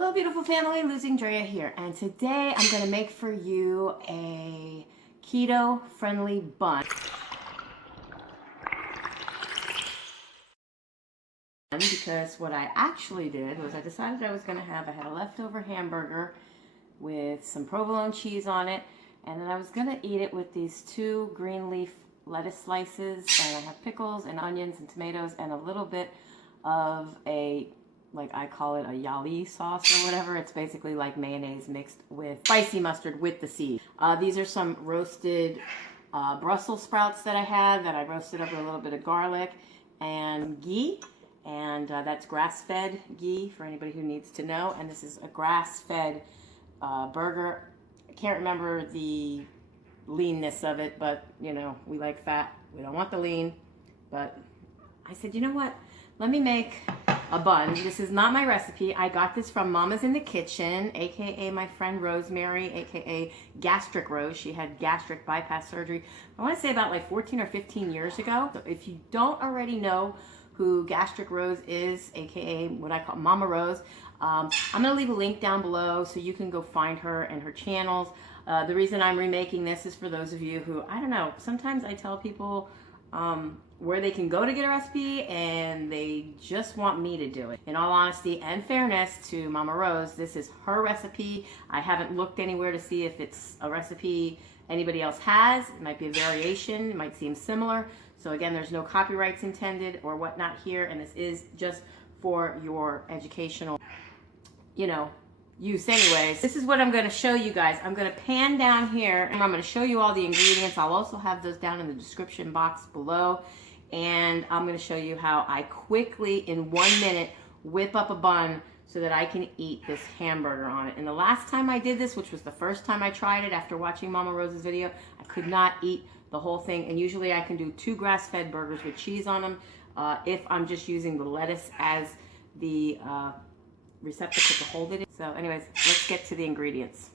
Hello beautiful family, LosingDrea here, and today I'm going to make for you a keto friendly bun. Because what I actually did was I decided I was going to I had a leftover hamburger with some provolone cheese on it, and then I was going to eat it with these 2 green leaf lettuce slices, and I have pickles and onions and tomatoes and a little bit of like I call it a yali sauce or whatever. It's basically like mayonnaise mixed with spicy mustard with the seed. These are some roasted Brussels sprouts that I had that I roasted up with a little bit of garlic and ghee. And that's grass-fed ghee for anybody who needs to know. And this is a grass-fed burger. I can't remember the leanness of it, but you know, we like fat. We don't want the lean. But I said, you know what? Let me make a bun. This is not my recipe. I got this from Mama's in the Kitchen, aka my friend Rosemary, aka Gastric Rose. She had gastric bypass surgery, I want to say about like 14 or 15 years ago. So if you don't already know who Gastric Rose is, aka what I call Mama Rose, I'm going to leave a link down below so you can go find her and her channels. The reason I'm remaking this is for those of you who, I don't know, sometimes I tell people where they can go to get a recipe and they just want me to do it. In all honesty and fairness to Mama Rose, this is her recipe. I haven't looked anywhere to see if it's a recipe anybody else has. It might be a variation, it might seem similar. So again, there's no copyrights intended or whatnot here, and this is just for your educational, you know, use anyways. This is what I'm going to show you guys. I'm going to pan down here and I'm going to show you all the ingredients. I'll also have those down in the description box below, and I'm going to show you how I quickly in 1 minute whip up a bun so that I can eat this hamburger on it. And the last time I did this, which was the first time I tried it after watching Mama Rose's video, I could not eat the whole thing. And usually I can do 2 grass-fed burgers with cheese on them if I'm just using the lettuce as the receptacle to hold it in. So anyways, let's get to the ingredients.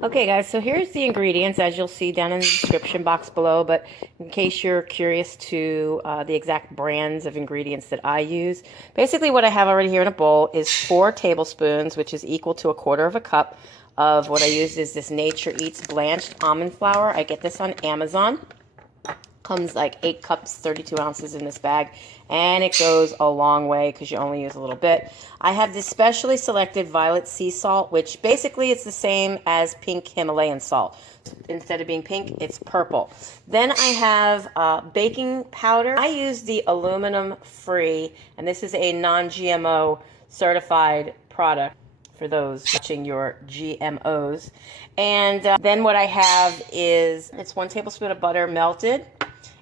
Okay guys, so here's the ingredients as you'll see down in the description box below, but in case you're curious to the exact brands of ingredients that I use, basically what I have already here in a bowl is 4 tablespoons, which is equal to 1/4 cup of what I use is this Nature Eats blanched almond flour. I get this on Amazon. Comes like 8 cups, 32 ounces in this bag, and it goes a long way because you only use a little bit. I have this specially selected violet sea salt, which basically it's the same as pink Himalayan salt. Instead of being pink, it's purple. Then I have baking powder. I use the aluminum free, and this is a non-GMO certified product for those watching your GMOs. And then what I have is, it's 1 tablespoon of butter melted.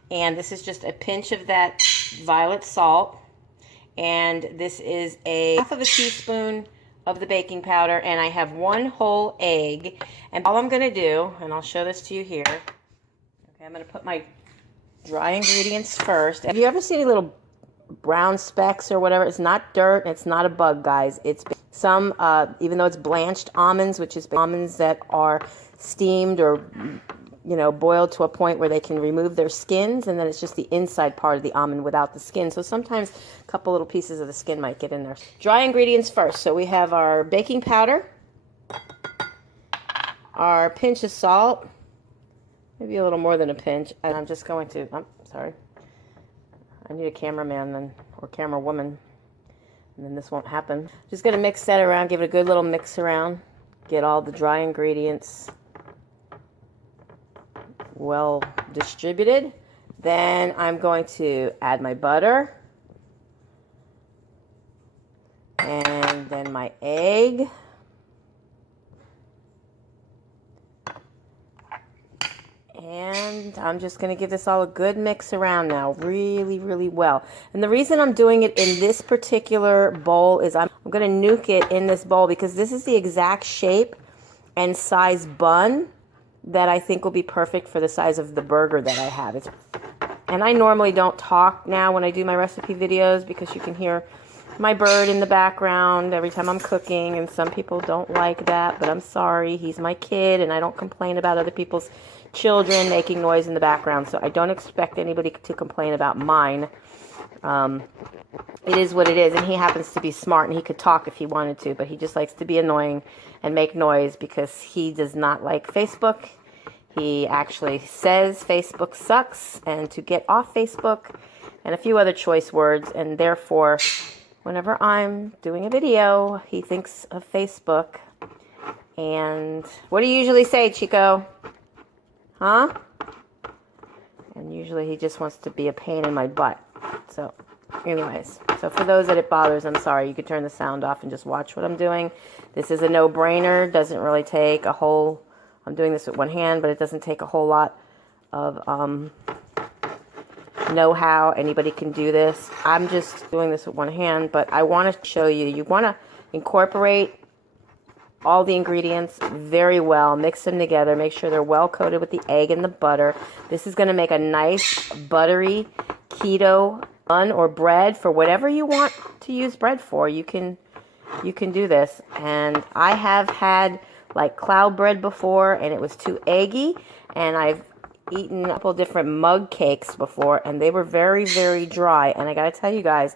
And this is just a pinch of that violet salt. And this is a 1/2 teaspoon of the baking powder. And I have 1 whole egg. And all I'm going to do, and I'll show this to you here. Okay, I'm going to put my dry ingredients first. Have you ever seen any little brown specks or whatever? It's not dirt. It's not a bug, guys. It's some, even though it's blanched almonds, which is almonds that are steamed or boiled to a point where they can remove their skins, and then it's just the inside part of the almond without the skin. So sometimes a couple little pieces of the skin might get in there. Dry ingredients first. So we have our baking powder, our pinch of salt, maybe a little more than a pinch, and I'm just going to, sorry, I need a cameraman then, or camera woman, and then this won't happen. Just going to mix that around, give it a good little mix around, get all the dry ingredients well distributed. Then I'm going to add my butter, and then my egg, and I'm just going to give this all a good mix around now, really, really well. And the reason I'm doing it in this particular bowl is I'm going to nuke it in this bowl because this is the exact shape and size bun that I think will be perfect for the size of the burger that I have. And I normally don't talk now when I do my recipe videos because you can hear my bird in the background every time I'm cooking, and some people don't like that, but I'm sorry, he's my kid, and I don't complain about other people's children making noise in the background, so I don't expect anybody to complain about mine. it is what it is, and he happens to be smart, and he could talk if he wanted to, but he just likes to be annoying and make noise because he does not like Facebook. He actually says Facebook sucks and to get off Facebook and a few other choice words, and therefore whenever I'm doing a video, he thinks of Facebook. And what do you usually say, Chico? Huh? And usually he just wants to be a pain in my butt. So anyways, so for those that it bothers, I'm sorry. You could turn the sound off and just watch what I'm doing. This is a no-brainer. Doesn't really take a whole... I'm doing this with one hand, but it doesn't take a whole lot of know-how. Anybody can do this. I'm just doing this with one hand, but I want to show you. You want to incorporate all the ingredients very well. Mix them together. Make sure they're well coated with the egg and the butter. This is going to make a nice buttery keto bun or bread for whatever you want to use bread for. You can do this. And I have had like cloud bread before, and it was too eggy. And I've eaten a couple different mug cakes before, and they were very, very dry. And I got to tell you guys,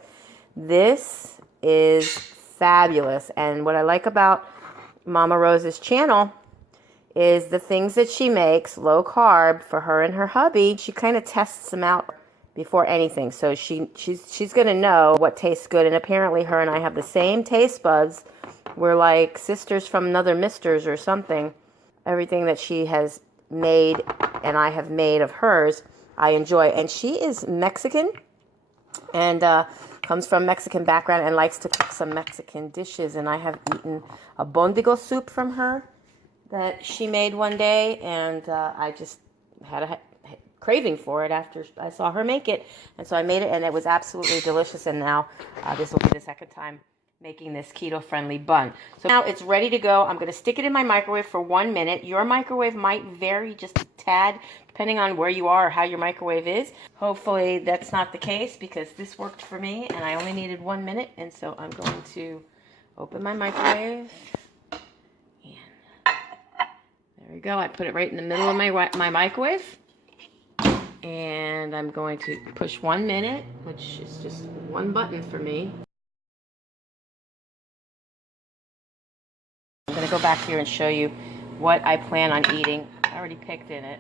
this is fabulous. And what I like about Mama Rose's channel is the things that she makes low carb for her and her hubby. She kind of tests them out before anything, so she's gonna know what tastes good. And apparently her and I have the same taste buds. We're like sisters from another misters or something. Everything that she has made and I have made of hers, I enjoy. And she is Mexican and comes from Mexican background and likes to cook some Mexican dishes. And I have eaten a bondigo soup from her that she made one day, and I just had a craving for it after I saw her make it. And so I made it, and it was absolutely delicious. And now this will be the second time making this keto-friendly bun. So now it's ready to go. I'm going to stick it in my microwave for 1 minute. Your microwave might vary just a tad depending on where you are or how your microwave is. Hopefully that's not the case, because this worked for me and I only needed 1 minute. And so I'm going to open my microwave. And there we go. I put it right in the middle of my microwave. And I'm going to push 1 minute, which is just one button for me. I'm going to go back here and show you what I plan on eating. I already picked in it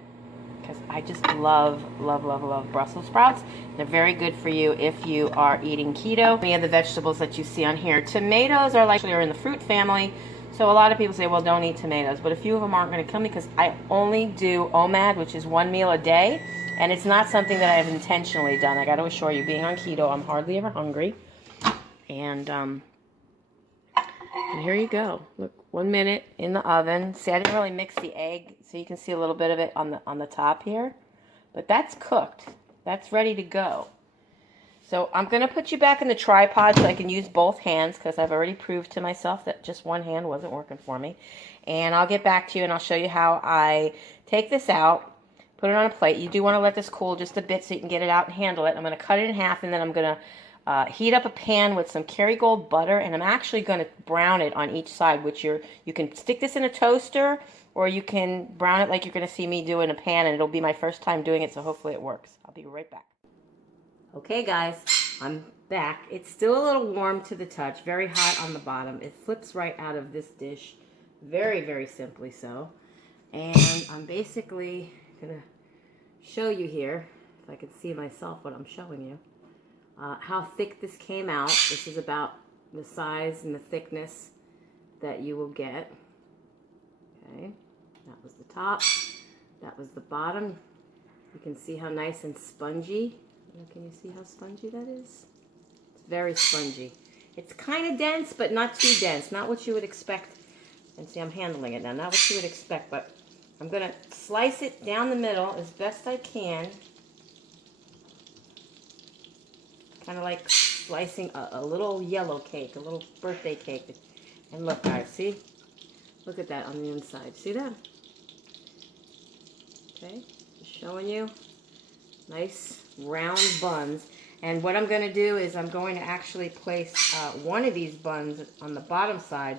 because I just love, love, love, love Brussels sprouts. They're very good for you if you are eating keto. Many of the vegetables that you see on here. Tomatoes are in the fruit family. So a lot of people say, well, don't eat tomatoes. But a few of them aren't going to kill me because I only do OMAD, which is 1 meal a day. And it's not something that I've intentionally done. I got to assure you, being on keto, I'm hardly ever hungry. And here you go. Look, 1 minute in the oven. See, I didn't really mix the egg, so you can see a little bit of it on the top here. But that's cooked. That's ready to go. So I'm going to put you back in the tripod so I can use both hands, because I've already proved to myself that just one hand wasn't working for me. And I'll get back to you and I'll show you how I take this out, put it on a plate. You do want to let this cool just a bit so you can get it out and handle it. I'm going to cut it in half, and then I'm going to heat up a pan with some Kerrygold butter, and I'm actually going to brown it on each side, which you can stick this in a toaster, or you can brown it like you're going to see me do in a pan, and it'll be my first time doing it, so hopefully it works. I'll be right back. Okay guys, I'm back. It's still a little warm to the touch, very hot on the bottom. It flips right out of this dish, very, very simply so. And I'm basically going to show you here, if I can see myself what I'm showing you, how thick this came out. This is about the size and the thickness that you will get. Okay, that was the top, that was the bottom. You can see how nice and spongy. Can you see how spongy that is? It's very spongy. It's kind of dense, but not too dense. Not what you would expect. And see, I'm handling it now. Not what you would expect, but I'm going to slice it down the middle as best I can. Kind of like slicing a little yellow cake, a little birthday cake. And look, guys, see? Look at that on the inside. See that? Okay, just showing you. Nice round buns. And what I'm going to do is I'm going to actually place one of these buns on the bottom side.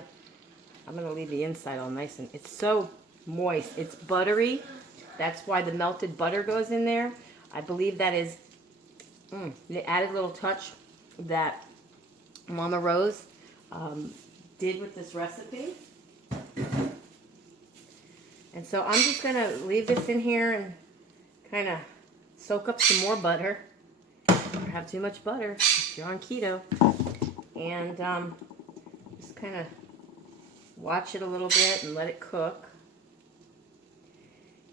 I'm going to leave the inside all nice, and it's so moist. It's buttery. That's why the melted butter goes in there. I believe that is The added little touch that Mama Rose did with this recipe. And so I'm just going to leave this in here and kind of soak up some more butter. Don't have too much butter if you're on keto. And just kind of watch it a little bit and let it cook.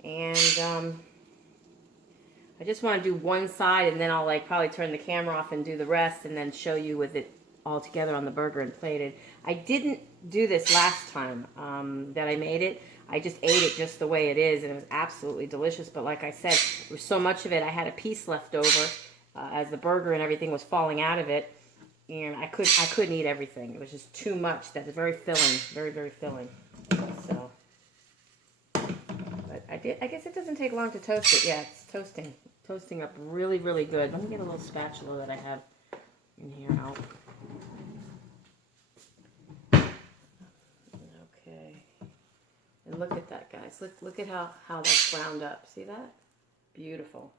And I just want to do one side, and then I'll like probably turn the camera off and do the rest, and then show you with it all together on the burger and plated. I didn't do this last time that I made it. I just ate it just the way it is, and it was absolutely delicious. But like I said, there was so much of it, I had a piece left over as the burger and everything was falling out of it, and I couldn't eat everything. It was just too much. That's very filling, very, very filling. So, but I guess it doesn't take long to toast it. Yeah, it's toasting up really, really good. Let me get a little spatula that I have in here out. And look at that, guys. Look at how that's browned up. See that? Beautiful.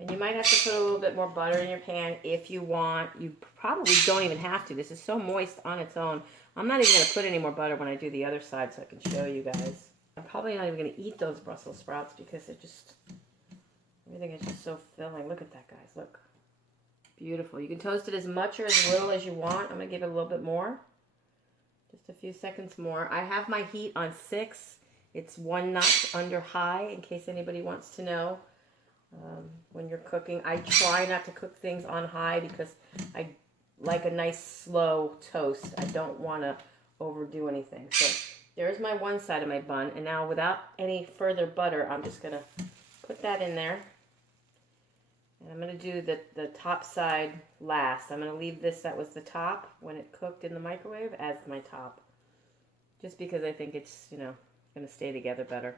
And you might have to put a little bit more butter in your pan if you want. You probably don't even have to. This is so moist on its own. I'm not even going to put any more butter when I do the other side so I can show you guys. I'm probably not even going to eat those Brussels sprouts because everything is just so filling. Look at that, guys. Look. Beautiful. You can toast it as much or as little as you want. I'm going to give it a little bit more. Just a few seconds more. I have my heat on 6. It's 1 notch under high, in case anybody wants to know. When you're cooking, I try not to cook things on high because I like a nice slow toast. I don't want to overdo anything. So there's my one side of my bun. And now without any further butter, I'm just going to put that in there. And I'm going to do the top side last. I'm going to leave this that was the top when it cooked in the microwave as my top. Just because I think it's, going to stay together better.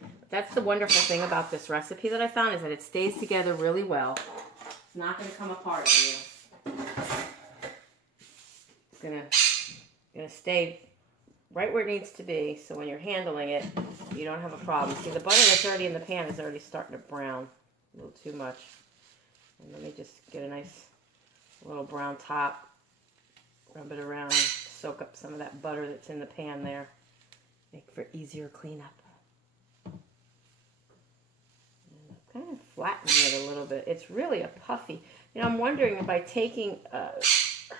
But that's the wonderful thing about this recipe that I found, is that it stays together really well. It's not going to come apart on you. It's going to stay right where it needs to be, so when you're handling it, you don't have a problem. See, the butter that's already in the pan is already starting to brown. A little too much. And let me just get a nice little brown top, rub it around, soak up some of that butter that's in the pan there, make for easier cleanup. And I'm kind of flattening it a little bit. It's really a puffy. I'm wondering if by taking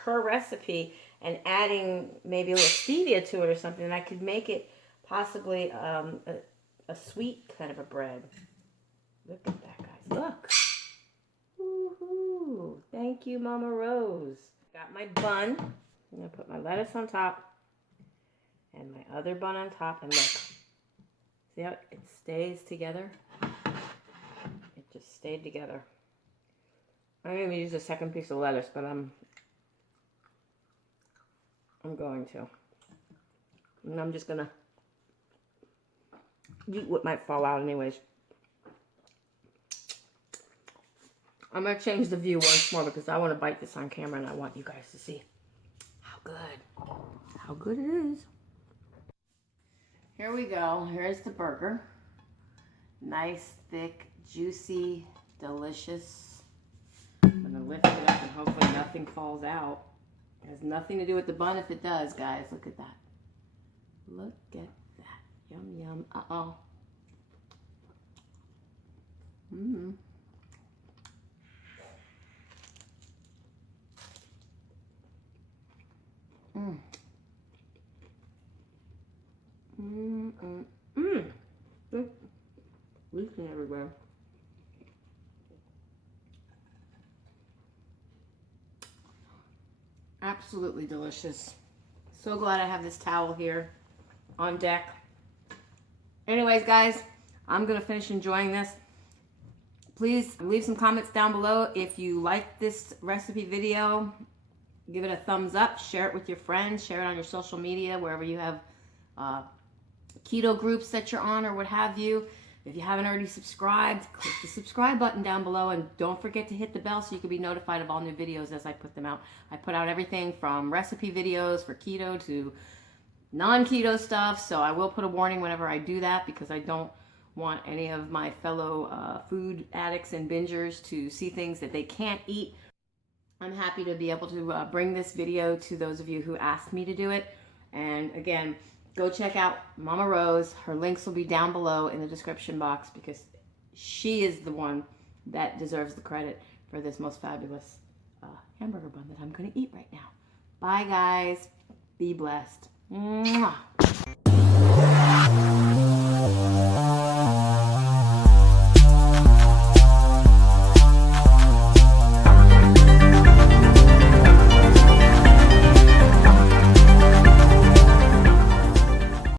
her recipe and adding maybe a little stevia to it or something, I could make it possibly a sweet kind of a bread. Look at that, guys. Look. Woohoo. Thank you, Mama Rose. Got my bun. I'm going to put my lettuce on top and my other bun on top. And look. See how it stays together? It just stayed together. I'm going to use a second piece of lettuce, but I'm going to. And I'm just going to eat what might fall out anyways. I'm going to change the view once more because I want to bite this on camera and I want you guys to see how good it is. Here we go. Here's the burger. Nice, thick, juicy, delicious. I'm going to lift it up and hopefully nothing falls out. It has nothing to do with the bun if it does, guys. Look at that. Look at that. Yum, yum. Uh-oh. Mmm. Mmm. Mmm. Mmm. Mmm. It's leaking everywhere. Absolutely delicious. So glad I have this towel here on deck. Anyways, guys, I'm going to finish enjoying this. Please leave some comments down below if you like this recipe video. Give it a thumbs up, share it with your friends, share it on your social media, wherever you have keto groups that you're on or what have you. If you haven't already subscribed, click the subscribe button down below and don't forget to hit the bell so you can be notified of all new videos as I put them out. I put out everything from recipe videos for keto to non-keto stuff, so I will put a warning whenever I do that because I don't want any of my fellow food addicts and bingers to see things that they can't eat, I'm happy to be able to bring this video to those of you who asked me to do it. And again, go check out Mama Rose. Her links will be down below in the description box because she is the one that deserves the credit for this most fabulous hamburger bun that I'm going to eat right now. Bye, guys. Be blessed. Mwah.